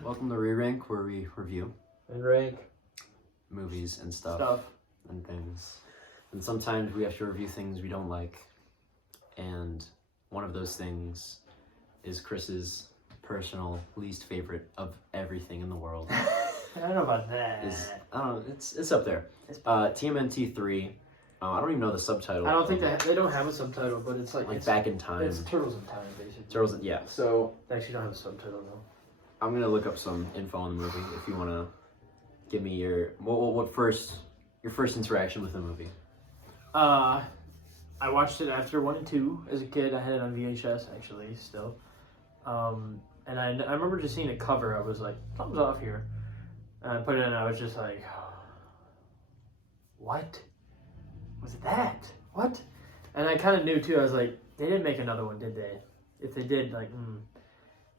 Welcome to Re-Rank, where we review and rank movies and stuff and things. And sometimes we have to review things we don't like. And one of those things is Chris's personal least favorite of everything in the world. I don't know about that. I don't know, it's up there. TMNT 3. I don't even know the subtitle. I don't think they don't have a subtitle, but it's like Back in Time. It's Turtles in Time, basically. Turtles, yeah. So they actually don't have a subtitle though. I'm gonna look up some info on the movie if you wanna give me your your first interaction with the movie. I watched it after 1 and 2 as a kid. I had it on VHS actually still, and I remember just seeing a cover. I was like, something's off here, and I put it in. And I was just like, what was that? What? And I kind of knew too. I was like, they didn't make another one, did they? If they did, like,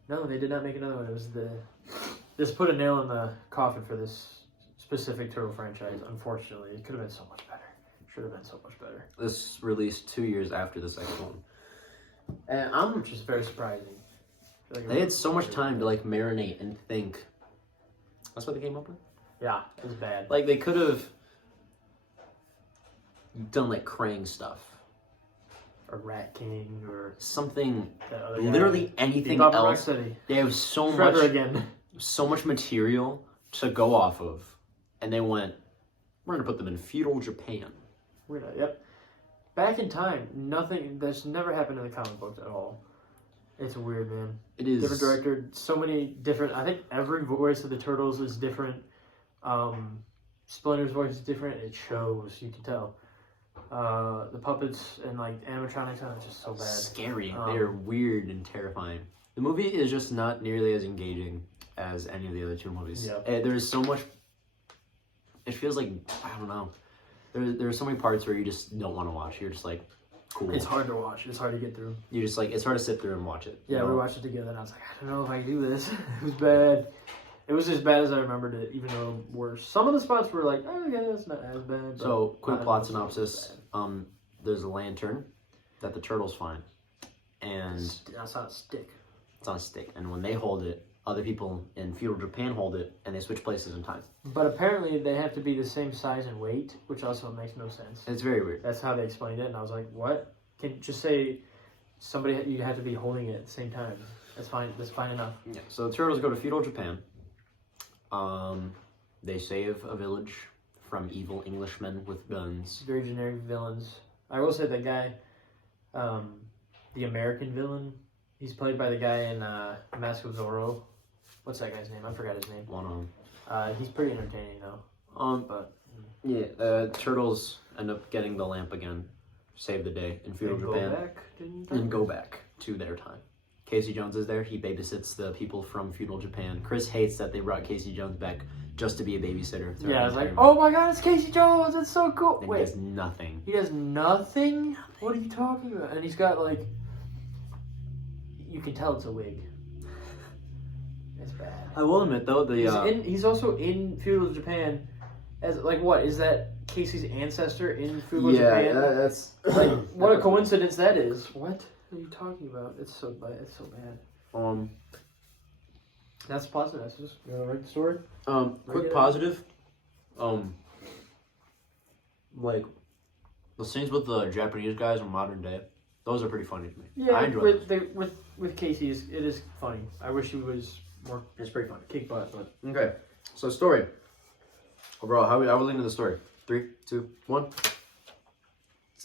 no, they did not make another one. It was just put a nail in the coffin for this specific Turtle franchise. Unfortunately, it could have been so much better. Should have been so much better. This released 2 years after the second one, and which is very surprising. They had so much time to like marinate and think. That's what they came up with. Yeah, it was bad. Like they could have done like Krang stuff, or Rat King, or something. Literally anything else. They have so much material to go off of, and they went, we're gonna put them in feudal Japan. Yep. Back in Time, nothing that's never happened in the comic books at all. It's weird, man. It is different director, so many different. I think every voice of the Turtles is different. Splinter's voice is different. It shows. You can tell. The puppets and like animatronics are just so bad. Scary. They're weird and terrifying. The movie is just not nearly as engaging as any of the other two movies. Yep. There's so much. It feels like, I don't know. There are so many parts where you just don't want to watch. You're just like, cool. It's hard to watch. It's hard to get through. You just like, it's hard to sit through and watch it. Yeah, we watched it together, and I was like, I don't know if I can do this. It was bad. It was as bad as I remembered it, even though worse. Some of the spots were like, oh yeah, it's not as bad. So, quick plot synopsis. There's a lantern that the turtles find, and that's on a stick. It's on a stick, and when they hold it, other people in feudal Japan hold it, and they switch places in time. But apparently, they have to be the same size and weight, which also makes no sense. It's very weird. That's how they explained it, and I was like, what? Can you just say somebody you have to be holding it at the same time? That's fine. That's fine enough. Yeah. So the turtles go to feudal Japan. They save a village from evil Englishmen with guns. Very generic villains. I will say that guy, the American villain, he's played by the guy in Mask of Zorro. What's that guy's name? I forgot his name. One of them. He's pretty entertaining though. Yeah, turtles end up getting the lamp again, save the day in feudal Japan, and go back to their time. Casey Jones is there. He babysits the people from feudal Japan. Chris hates that they brought Casey Jones back just to be a babysitter. Yeah, I was like, oh my god, it's Casey Jones. It's so cool. And he does nothing. He does nothing? What are you talking about? And he's got like, you can tell it's a wig. It's bad. I will admit though, he's also in feudal Japan as like, what is that? Casey's ancestor in feudal Japan? Yeah, that's like, what a coincidence that is. What are you talking about? It's so bad. It's so bad. That's positive. That's just, you want to write the story? Quick positive. Like the scenes with the Japanese guys in modern day, those are pretty funny to me. Yeah, I enjoy with Casey, it is funny. I wish he was more. It's pretty funny. Kick butt, but okay. So story. Overall, how are we leaning the story? 3, 2, 1.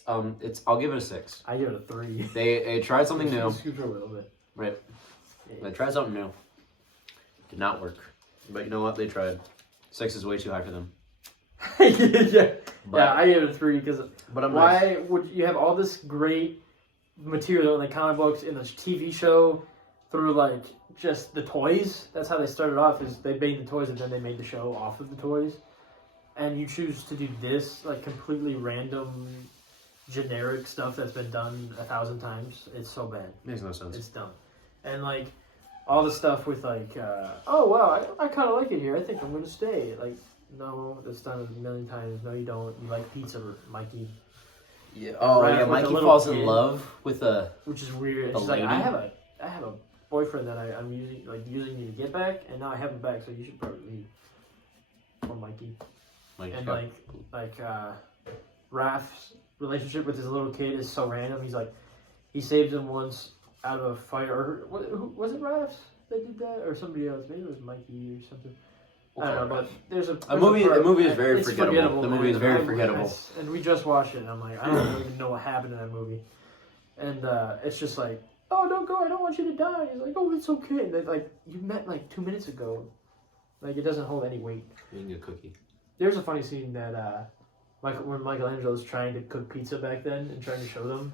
I'll give it a 6. I give it a 3. They tried something new. Scoot over a little bit. Right. Yeah. They tried something new. Did not work. But you know what? They tried. 6 is way too high for them. Yeah, I give it a 3 because. But why would you have all this great material in the comic books, in the TV show, through like just the toys? That's how they started off. Is they made the toys and then they made the show off of the toys. And you choose to do this like completely random, generic stuff that's been done 1,000 times. It's so bad. Makes no sense. It's dumb. And like all the stuff with like, oh wow, I kind of like it here. I think I'm gonna stay. Like, no, that's done a million times. No, you don't. You like pizza, Mikey. Yeah. Oh, right, yeah. Mikey falls in love with a. Which is weird. It's like I have a boyfriend that I'm using you to get back, and now I have him back, so you should probably leave. Or Mikey. And Raph's relationship with his little kid is so random. He's like, he saved him once out of a fire. Or who was it? Raph's that did that, or somebody else? Maybe it was Mikey or something. I don't know, but there's a movie. The movie is very forgettable. The movie is very forgettable. And we just watched it, and I'm like, I don't even know what happened in that movie. And it's just like, oh, don't go! I don't want you to die. He's like, oh, it's okay. And like, you met like 2 minutes ago. Like, it doesn't hold any weight. Eating a cookie. There's a funny scene that when Michelangelo's trying to cook pizza back then and trying to show them,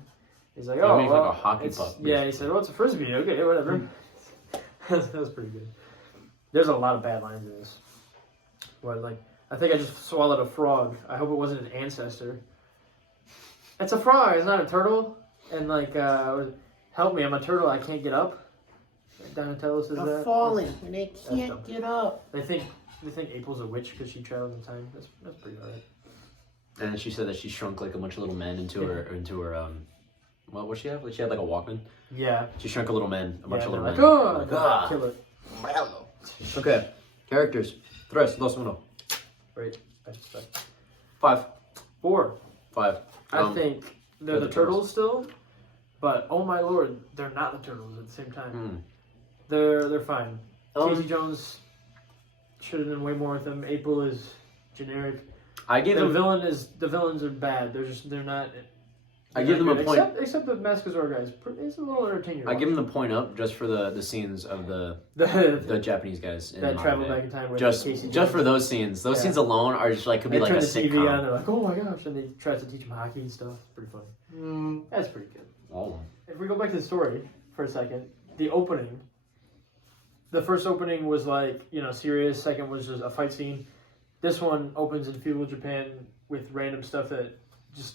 he's like, oh, make like a hockey puck. Yeah, he said, well, it's a frisbee. Okay, whatever. That was pretty good. There's a lot of bad lines in this. What, like, I think I just swallowed a frog. I hope it wasn't an ancestor. It's a frog. It's not a turtle. And like, help me, I'm a turtle. I can't get up. Donatello says that. I'm falling, and I can't get up. They think April's a witch because she travels in time. That's pretty alright. And then she said that she shrunk like a bunch of little men into her what would she have? Like she had like a Walkman. Yeah. She shrunk a little man, a bunch of little men. Oh, kill it. Okay. Characters. Tres, dos, uno. Right. 5. 4. 5. I think they're the turtles still, but oh my lord, they're not the turtles at the same time. They're fine. Casey Jones should have done way more with them. April is generic. I give them the villains are bad. They're not. I give them a point. Except the Maskazor guys. It's a little entertaining. I give them the point up just for the scenes of the Japanese guys that travel back in time. With just Casey just for those scenes. Those scenes alone are just like could be like a sitcom. They turn the TV on. They're like, oh my gosh, and they try to teach them hockey and stuff. It's pretty funny. That's pretty good. Oh. If we go back to the story for a second, the opening. The first opening was like serious. Second was just a fight scene. This one opens in feudal Japan with random stuff that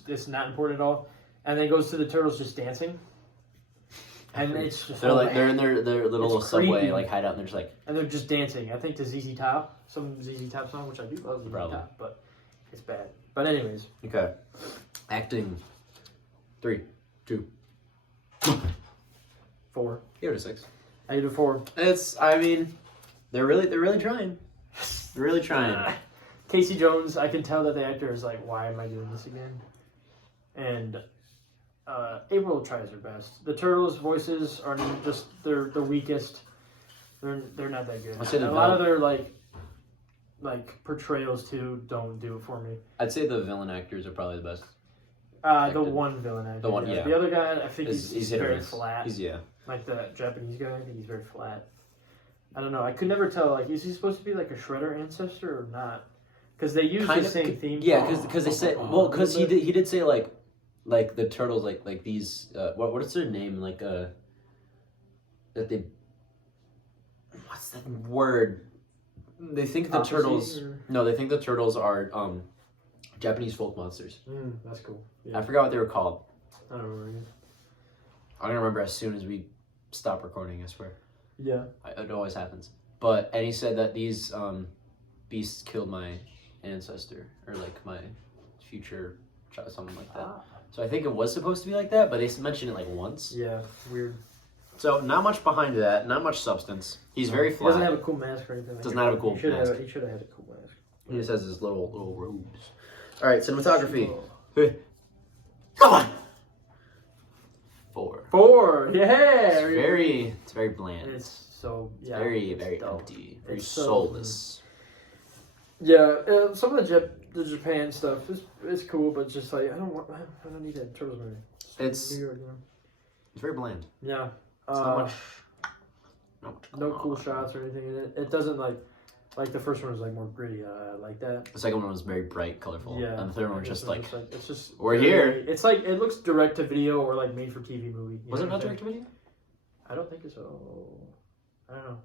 it's not important at all. And then goes to the turtles just dancing, and it's just they're in their little subway like hideout, and they're just like and they're just dancing. I think to ZZ Top, some ZZ Top song, which I do love ZZ Top, but it's bad. But anyways, okay, acting 3, 2, 4. Give it a 6. I give it a 4. They're really trying. They're really trying. Casey Jones, I can tell that the actor is like, why am I doing this again? And April tries her best. The turtles' voices are just they're the weakest. They're not that good. A lot of their like portrayals too don't do it for me. I'd say the villain actors are probably the best. The one villain actor. The one, yeah. The other guy, I think he's very flat. Yeah. Like the Japanese guy, I think he's very flat. I don't know. I could never tell. Like, is he supposed to be like a Shredder ancestor or not? Because they use the same theme. Yeah, because they said because he did say like the turtles like these what is their name that they what's that word they think the turtles they think the turtles are Japanese folk monsters. That's cool. Yeah. I forgot what they were called. I don't remember. I'm gonna remember as soon as we stop recording. I swear. Yeah. It always happens. And he said that these beasts killed my ancestor or like my future child, something like that. So I think it was supposed to be like that, but they mentioned it like once. Yeah, weird. So not much behind that, not much substance. He's very flat. He doesn't have a cool mask or anything. Does not have a cool mask. He should have had a cool mask. He just has his little robes. All right, cinematography. Come on. 4. 4. Yeah. It's very bland. It's so very empty. Very soulless. Yeah, some of the Japan stuff is cool, but just like I don't need that Turtles movie. It's New York, It's very bland. Yeah. It's not much. No cool shots or anything in it. It doesn't like the first one was like more gritty. Like that. The second one was very bright, colorful. Yeah. And the third one was just like it's just we're here. It's like it looks direct to video or like made for TV movie. Was it not direct to video? I don't think so. I don't know.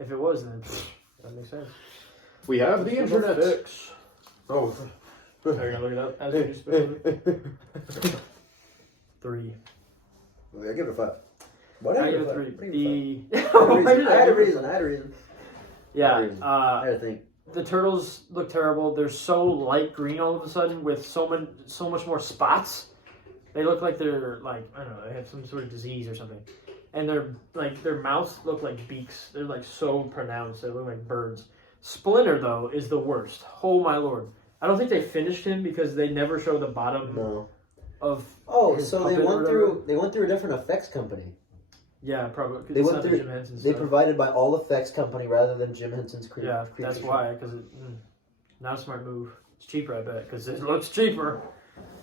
If it was, then that makes sense. We have the internet. Oh. Are you gonna look it up? As you specifically? 3. I give it a 5. I give it a 3. I had a reason. Yeah. I had to think. The turtles look terrible. They're so light green all of a sudden with so much more spots. They look like they're like I don't know. They have some sort of disease or something. and their mouths look like beaks. They're like so pronounced. They look like birds. Splinter though is the worst. Oh my lord! I don't think they finished him because they never show the bottom of. Oh, his so puppet they or went through a different effects company. Yeah, probably. 'Cause They it's went not the through. Jim Henson They stuff. provided by all effects company rather than Jim Henson's creature. Yeah, that's why. Because not a smart move. It's cheaper, I bet. Because it looks cheaper.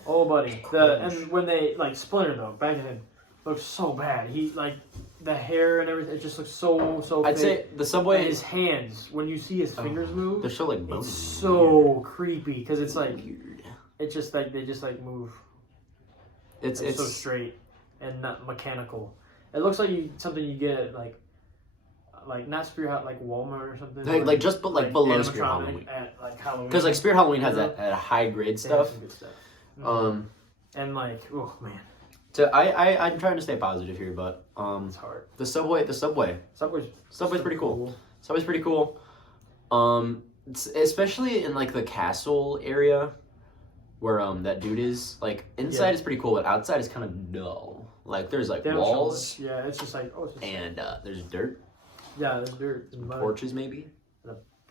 Oh, buddy. And when they Splinter though, back to him, looks so bad. He the hair and everything. It just looks so. I'd fake. say the subway. And his hands, when you see his fingers move, They're so like bony. it's so creepy because it's like it's just like they just like move. It's so straight and not mechanical. It looks like something you get at like not Spear Halloween, like Walmart or something. Like just below Spear animatronic Halloween. at Halloween. Because like Spear Halloween has Yeah. that high grade They have stuff. some good stuff. And And oh man, so I'm trying to stay positive here, but it's hard. the subway Subway's pretty cool. Subway's pretty cool. Especially in like the castle area where that dude is. Like inside is pretty cool, but outside is kind of dull. Like there's like They don't show walls much. Yeah, it's just like it's just, and there's dirt, yeah, there's dirt, and mud, porches maybe.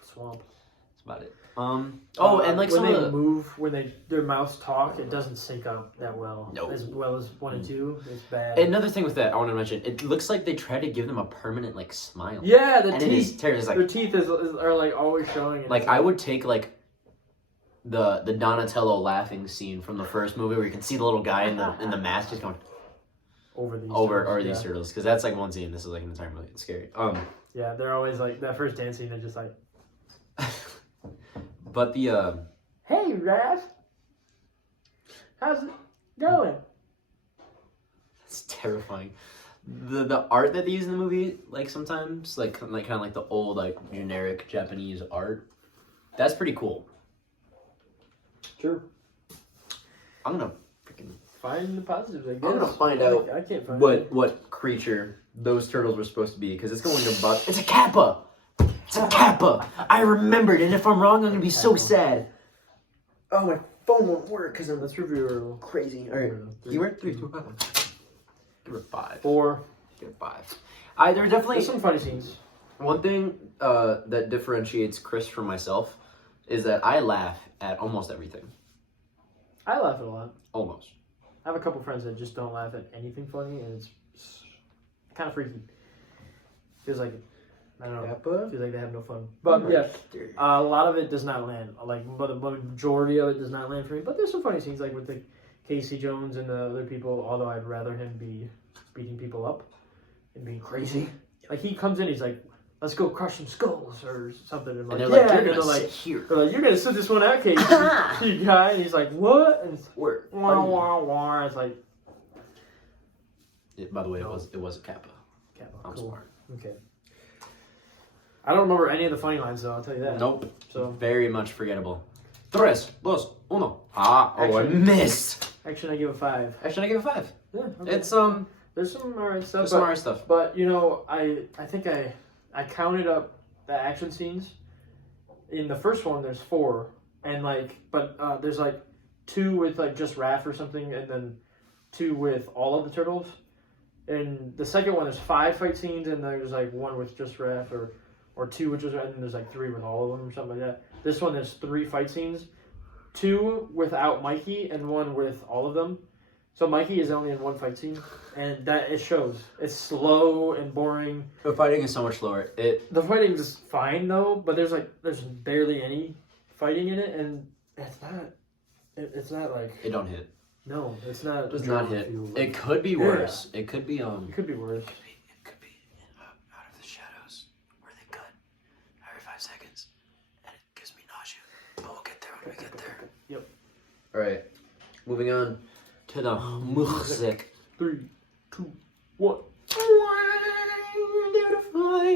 swamp. That's about it. And like when some they of the move, when their mouths talk, it doesn't sync up that well. No. As well as 1 and 2, it's bad. another thing with that I want to mention, it looks like they try to give them a permanent like smile. Yeah, the and it is teeth. terrible. It's like Their teeth are like always showing. And like it's I would take like the Donatello laughing scene from the first movie where you can see the little guy in the mask just going over these turtles, because that's like one scene. This is like an entire movie. It's scary. Yeah, they're always like that first dance scene. They're just like, but the "Hey, Raph, how's it going?" it's terrifying. The art that they use in the movie, like sometimes like kind of like the old like generic Japanese art, that's pretty cool. Sure. I'm gonna freaking Find the positives. I guess. I'm gonna find out I can't find what creature those turtles were supposed to be, because it's going to buck. It's a kappa. It's a kappa. I remembered, and if I'm wrong, I'm gonna be so sad. Oh, my phone won't work because I'm Let's review crazy. All right, you were 3, 2, 5. Give her 5. 4. Give her 5. There are definitely There's some funny scenes. one thing that differentiates Chris from myself is that I laugh at almost everything. I laugh at a lot. Almost. I have a couple friends that just don't laugh at anything funny, and it's kind of freaky. Feels like, I don't know. Kappa? Feels like they have no fun. But yeah, a lot of it does not land. Like, but the majority of it does not land for me. But there's some funny scenes, like with the Casey Jones and the other people. Although I'd rather him be beating people up and being crazy. Like he comes in, he's like, "Let's go crush some skulls" or something. And And like, they're yeah, like, and you're they're gonna like, sit here. they're like, "You're gonna sit this one out, Casey." You guy, and he's like, "What?" And it's Word. wah wah wah. It's like, By the way, it was a kappa. I'm cool. smart. Okay. I don't remember any of the funny lines though. I'll tell you that. Nope. So Very much forgettable. 3, 2, 1. Ah, oh, I Actually- missed. actually, I give it 5. Actually, I give it 5. Yeah. Okay. It's there's some alright stuff. there's some alright stuff. But you know, I think I counted up the action scenes. In the first one, there's 4, and there's like 2 with like just Raph or something, and then 2 with all of the turtles. And the second one, there's 5 fight scenes, and there's like 1 with just Raph, or 2 with just Raph, and then there's like 3 with all of them or something like that. This one, there's 3 fight scenes, 2 without Mikey, and 1 with all of them. So Mikey is only in 1 fight scene, and that it shows. It's slow and boring. The fighting is so much slower. The fighting is fine though, but there's barely any fighting in it, and it's not like It don't hit. no, it's not. It does not hit. Feel. It could be worse. It could be It could be worse. It could be out of the shadows where they cut every 5 seconds, and it gives me nausea. But we'll get there when we get there. Yep. All right, moving on to the music. 3, 2, 1.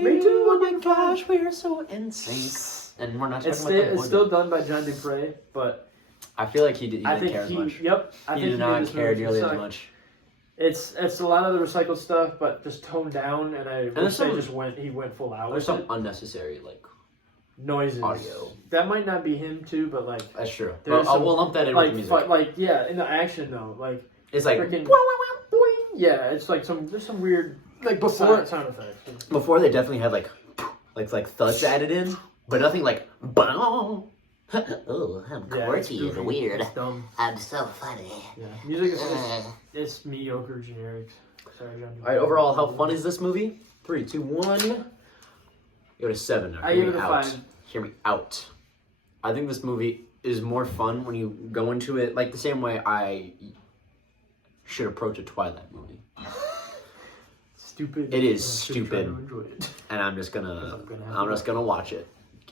Me too. Oh my gosh, we are so in sync. And we're not talking about the It's still done by John Dupre, but I feel like he didn't care as much. Yep. I He think did not this care movie nearly as suck. much. It's a lot of the recycled stuff, but just toned down, and I there's wish they some- he went full out. There's with some it. unnecessary Noises. audio. That might not be him too, but like That's true. There's Well, some, we'll lump that in with the music. yeah, in the action though, like It's like freaking, yeah, it's like there's some weird like before sound effects. Before they definitely had like thuds added in, but nothing like bong. Oh, I'm quirky and weird. It's dumb. I'm so funny. Yeah, music is it's mediocre, generic. Sorry, John. All right, overall, how fun is this movie? 3, 2, 1. Give it a 7. Now, I give it a 5. Hear me out. I think this movie is more fun when you go into it like the same way I should approach a Twilight movie. Stupid. It is stupid, it. and I'm just gonna watch it,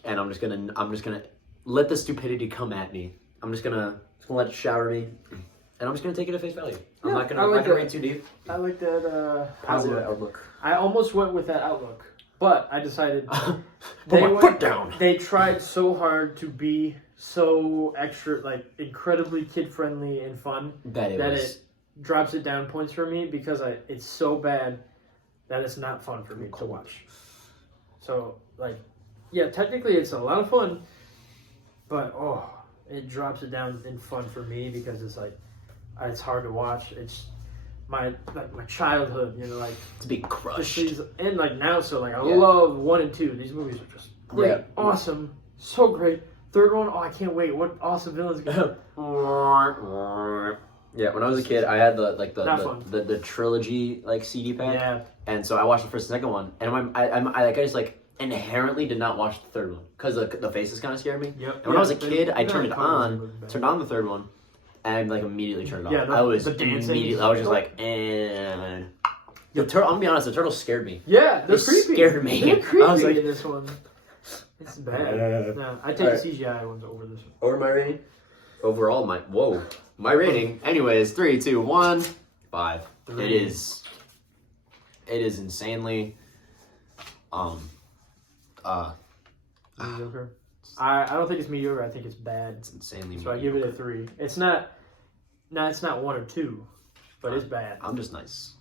and I'm just gonna let the stupidity come at me. I'm just gonna let it shower me, and I'm just gonna take it at face value. I'm not gonna read too deep. I like that Positive outlook. I almost went with that outlook, but I decided Put my foot down. They tried so hard to be so extra, like incredibly kid friendly and fun that it drops it down points for me because it's so bad that it's not fun for me to watch. So like, yeah, technically it's a lot of fun, but it drops it down in fun for me because it's like it's hard to watch. It's my childhood, like to be crushed. And like now, so like I love 1 and 2. These movies are just great, awesome, so great. Third one, I can't wait. What awesome villains! Yeah, when I was a kid, I had the trilogy CD pack. Yeah. And so I watched the first and second one, and I just inherently did not watch the third one because the faces kind of scared me. Yep. And when I was a kid, I turned on the third one, and immediately turned it off. Yeah, I was immediately. I was just and the turtle. I'm gonna be honest, the turtle scared me. Yeah, they're creepy. Scared me. They're creepy I was like, in this one. It's bad. No, I take the CGI ones over this one. Over my rating. Overall, my rating. Anyways, 3, 2, 1, 5. 3. It is insanely mediocre. I don't think it's mediocre. I think it's bad. It's insanely so mediocre. I give it a 3. It's not 1 or 2, but it's bad. I'm just nice.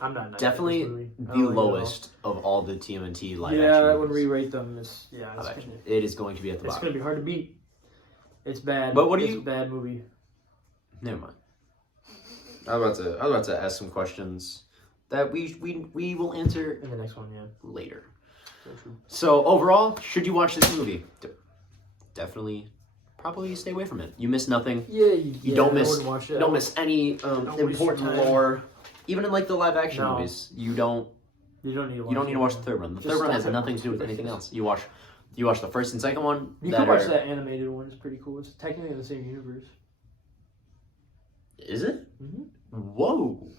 I'm not nice. Definitely the lowest of all the TMNT live action. Yeah, when movies. we rate them, It is going to be at the It's bottom. going to be hard to beat. It's bad. But it's a bad movie. Never mind. I was about to ask some questions that we will answer in the next one. Yeah. Later. Very true. So overall, should you watch this movie? Definitely, probably stay away from it. You miss nothing. Yeah, you don't miss. Watch it. You don't miss any important lore. Even in the live action movies, you don't. You don't need to watch. You don't need to watch the third one. The third one has nothing to do with anything else. You watch the first and second one. You can watch that animated one. It's pretty cool. It's technically in the same universe. Is it? Mm-hmm. Whoa.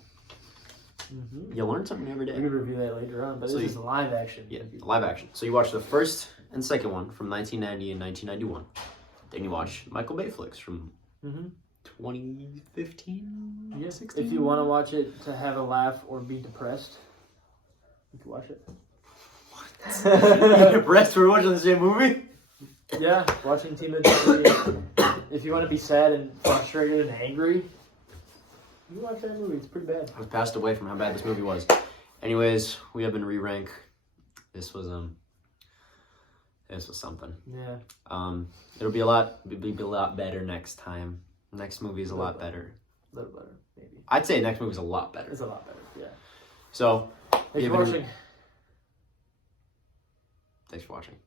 Mm-hmm. You learn something every day. We could review that later on, but this is live action. Yeah, live action. So you watch the first and second one from 1990 and 1991. Then you watch Michael Bay flicks from 2015. Yeah. 16? If you want to watch it to have a laugh or be depressed, you can watch it. What? Depressed for watching the same movie? Yeah, watching TMNT. If you want to be sad and frustrated and angry, you watch that movie. It's pretty bad. I was passed away from how bad this movie was. Anyways, we have been re-rank. This was something. Yeah. It'll be a lot better next time. Next movie is a lot better. A little better, maybe. I'd say next movie is a lot better. It's a lot better. Yeah. So, Thanks for watching. Thanks for watching.